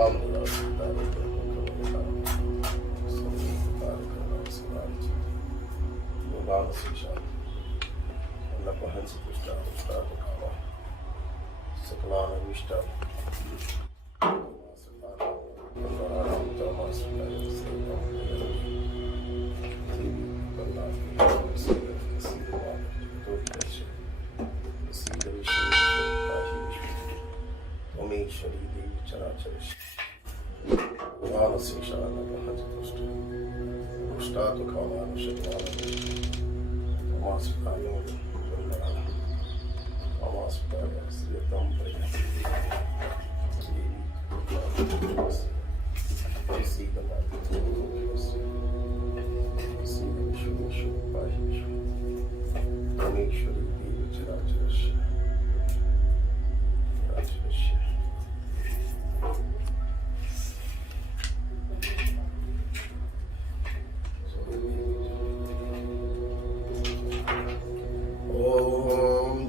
काम लगा सकता है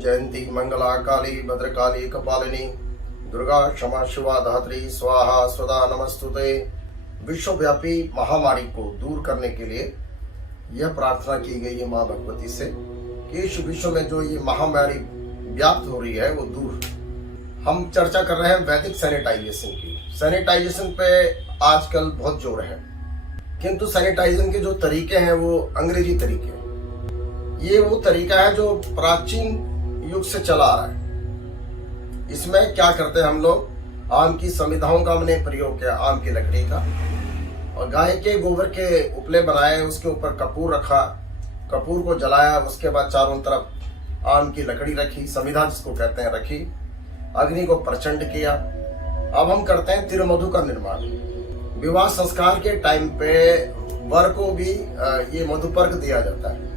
जयंती मंगला काली भद्रकाली कपालिनी दुर्गा क्षमा शिवा धात्री स्वाहा स्वदा नमस्तुते। विश्वव्यापी महामारी को दूर करने के लिए यह प्रार्थना की गई है मां भगवती से कि इस विश्व में जो ये महामारी व्याप्त हो रही है वो दूर। हम चर्चा कर रहे हैं वैदिक सैनिटाइजेशन की। सैनिटाइजेशन पे आजकल बहुत जोर है, किंतु सैनिटाइजेशन के जो तरीके हैं वो अंग्रेजी तरीके हैं। ये वो तरीका है जो प्राचीन युग से चला आ रहा है। इसमें क्या करते हैं हम लोग, आम की समिधाओं का हमने प्रयोग किया, आम की लकड़ी का, और गाय के गोबर के उपले बनाए, उसके ऊपर कपूर रखा, कपूर को जलाया, उसके बाद चारों तरफ आम की लकड़ी रखी, समिधा जिसको कहते हैं रखी, अग्नि को प्रचंड किया। अब हम करते हैं तिरुमधु का निर्माण। विवाह संस्कार के टाइम पे वर को भी ये मधुपर्क दिया जाता है।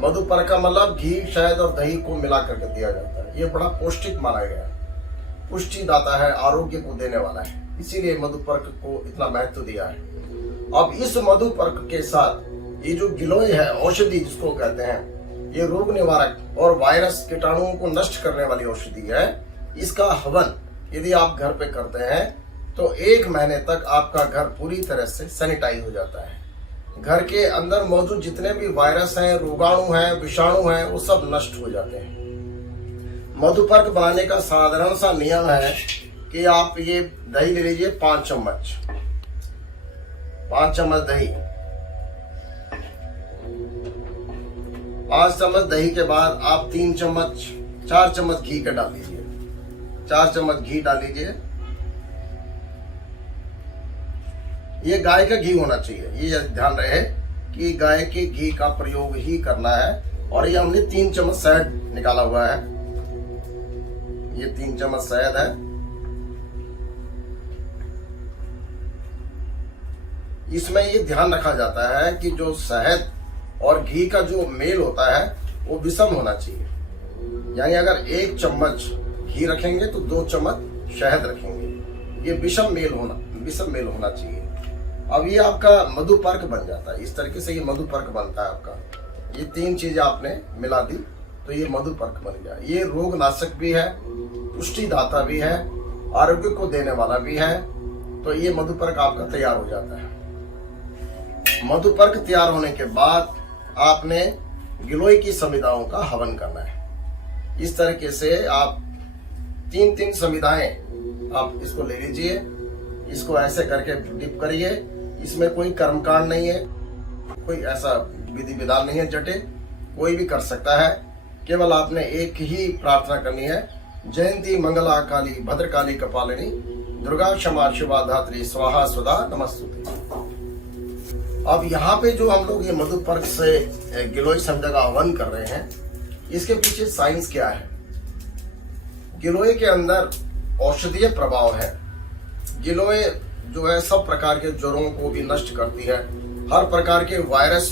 मधुपर्क का मतलब घी शहद और दही को मिला करके दिया जाता है। ये बड़ा पौष्टिक माना गया है, पुष्टि दाता है, आरोग्य को देने वाला है, इसीलिए मधुपर्क को इतना महत्व दिया है। अब इस मधुपर्क के साथ ये जो गिलोय है, औषधि जिसको कहते हैं, ये रोग निवारक और वायरस कीटाणुओं को नष्ट करने वाली औषधि है। इसका हवन यदि आप घर पे करते हैं तो 1 महीने तक आपका घर पूरी तरह से सैनिटाइज हो जाता है। घर के अंदर मौजूद जितने भी वायरस हैं, रोगाणु हैं, विषाणु हैं, वो सब नष्ट हो जाते हैं। मधुपर्क बनाने का साधारण सा नियम है कि आप ये दही ले लीजिए 5 चम्मच, 5 चम्मच दही। 5 चम्मच दही के बाद आप 3 चम्मच 4 चम्मच घी का डाल लीजिए, 4 चम्मच घी डाल लीजिए। ये गाय का घी होना चाहिए, ये ध्यान रहे कि गाय के घी का प्रयोग ही करना है। और ये हमने 3 चम्मच शहद निकाला हुआ है, ये 3 चम्मच शहद है। इसमें ये ध्यान रखा जाता है कि जो शहद और घी का जो मेल होता है वो विषम होना चाहिए। यानी अगर 1 चम्मच घी रखेंगे तो 2 चम्मच शहद रखेंगे, ये विषम मेल होना चाहिए। अब ये आपका मधुपर्क बन जाता है। इस तरीके से ये मधुपर्क बनता है आपका। ये 3 चीजें आपने मिला दी तो ये मधुपर्क बन गया। ये रोग नाशक भी है, पुष्टि दाता भी है, आरोग्य को देने वाला भी है। तो ये मधुपर्क आपका तैयार हो जाता है। मधुपर्क तैयार होने के बाद आपने गिलोय की समिधाओं का हवन करना है। इस तरीके से आप 3-3 समिधाएं आप इसको ले लीजिए, इसको ऐसे करके डिप करिए। इसमें कोई कर्मकांड नहीं है, कोई ऐसा विधि विधान नहीं है जटे, कोई भी कर सकता है। केवल आपने एक ही प्रार्थना करनी है, जयंती मंगला काली भद्रकाली कपालिनी दुर्गा क्षमा शिवा धात्री स्वाहा स्वदा नमस्तुते। अब यहाँ पे जो हम लोग ये मधुपर्क से गिलोय समिधा का हवन कर रहे हैं, इसके पीछे साइंस क्या है। गिलोय के अंदर औषधीय प्रभाव है। गिलोय जो है सब प्रकार के ज्वरों को भी नष्ट करती है, हर प्रकार के वायरस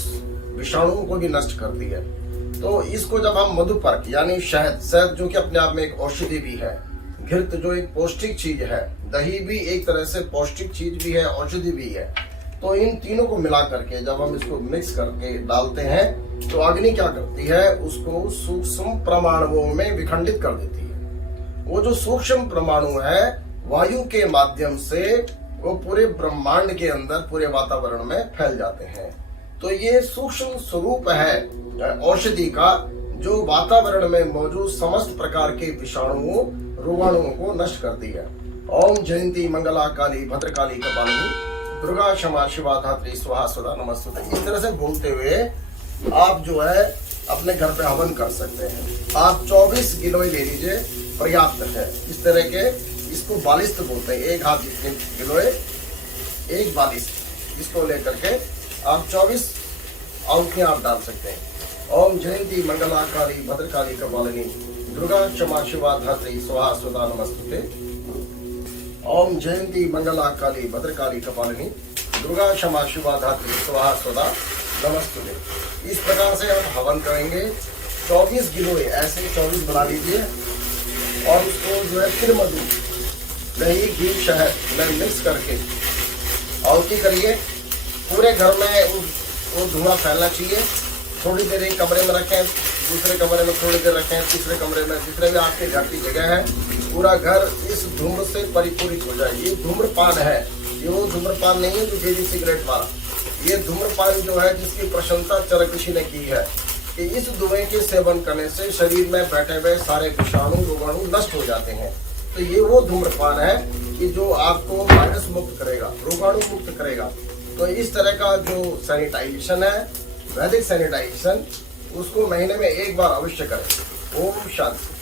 विषाणुओं को भी नष्ट करती है। तो इसको जब हम मधुपर्क यानी शहद जो कि अपने आप में एक औषधि भी है, घृत जो एक पौष्टिक चीज है, दही भी एक तरह से पौष्टिक चीज भी है, औषधि भी है। तो इन तीनों को मिला करके जब हम इसको मिक्स करके डालते हैं तो अग्नि क्या करती है, उसको सूक्ष्म परमाणुओं में विखंडित कर देती है। वो जो सूक्ष्म परमाणु है वायु के माध्यम से वो पूरे ब्रह्मांड के अंदर पूरे वातावरण में फैल जाते हैं। तो ये सूक्ष्म स्वरूप है औषधि का, जो वातावरण में मौजूद समस्त प्रकार के विषाणुओं रोगाणुओं को नष्ट करती है। ओम जयंती मंगला काली भद्रकाली कपालिनी दुर्गा क्षमा शिवा धात्री स्वाहा स्वदा नमस्तुते। इस तरह से बोलते हुए आप जो है अपने घर पे हवन कर सकते हैं। आप 24 गिलोय ले लीजिए, पर्याप्त है। इस तरह के इसको बालिस्त बोलते हैं, एक हाथ जितने गिलोय, एक बालिस्त, इसको लेकर के आप 24 औंठियां आप डाल सकते हैं। ओम जयंती मंगला काली भद्रकाली कपालिनी दुर्गा क्षमा शिवा धात्री स्वाहा स्वदा नमस्तुते। ओम जयंती मंगला काली भद्रकाली कपालिनी दुर्गा क्षमा शिवा धात्री स्वाहा स्वदा नमस्तुते। इस प्रकार से हम हवन करेंगे। 24 गिलोय ऐसे 24 बना लीजिए और उसको जो है फिर मधु, दही, घी, शहद में मिक्स करके आहुति करिए। पूरे घर में वो धुआं फैलना चाहिए। थोड़ी देर एक कमरे में रखें, दूसरे कमरे में थोड़ी देर रखें, तीसरे कमरे में, जितने भी आपके घर की जगह है, पूरा घर इस धूम्र से परिपूरित हो जाए। ये धूम्रपान है, ये वो धूम्रपान नहीं है जो बीड़ी सिगरेट वाला। ये धूम्रपान जो है जिसकी प्रशंसा चरक ऋषि ने की है कि इस धुएं के सेवन करने से शरीर में बैठे हुए सारे विषाणु रोगाणु नष्ट हो जाते हैं। तो ये वो धूम्रपान है कि जो आपको वायरस मुक्त करेगा, रोगाणु मुक्त करेगा। तो इस तरह का जो सैनिटाइजेशन है, वैदिक सैनिटाइजेशन, उसको महीने में एक बार अवश्य करें। ओम शांति।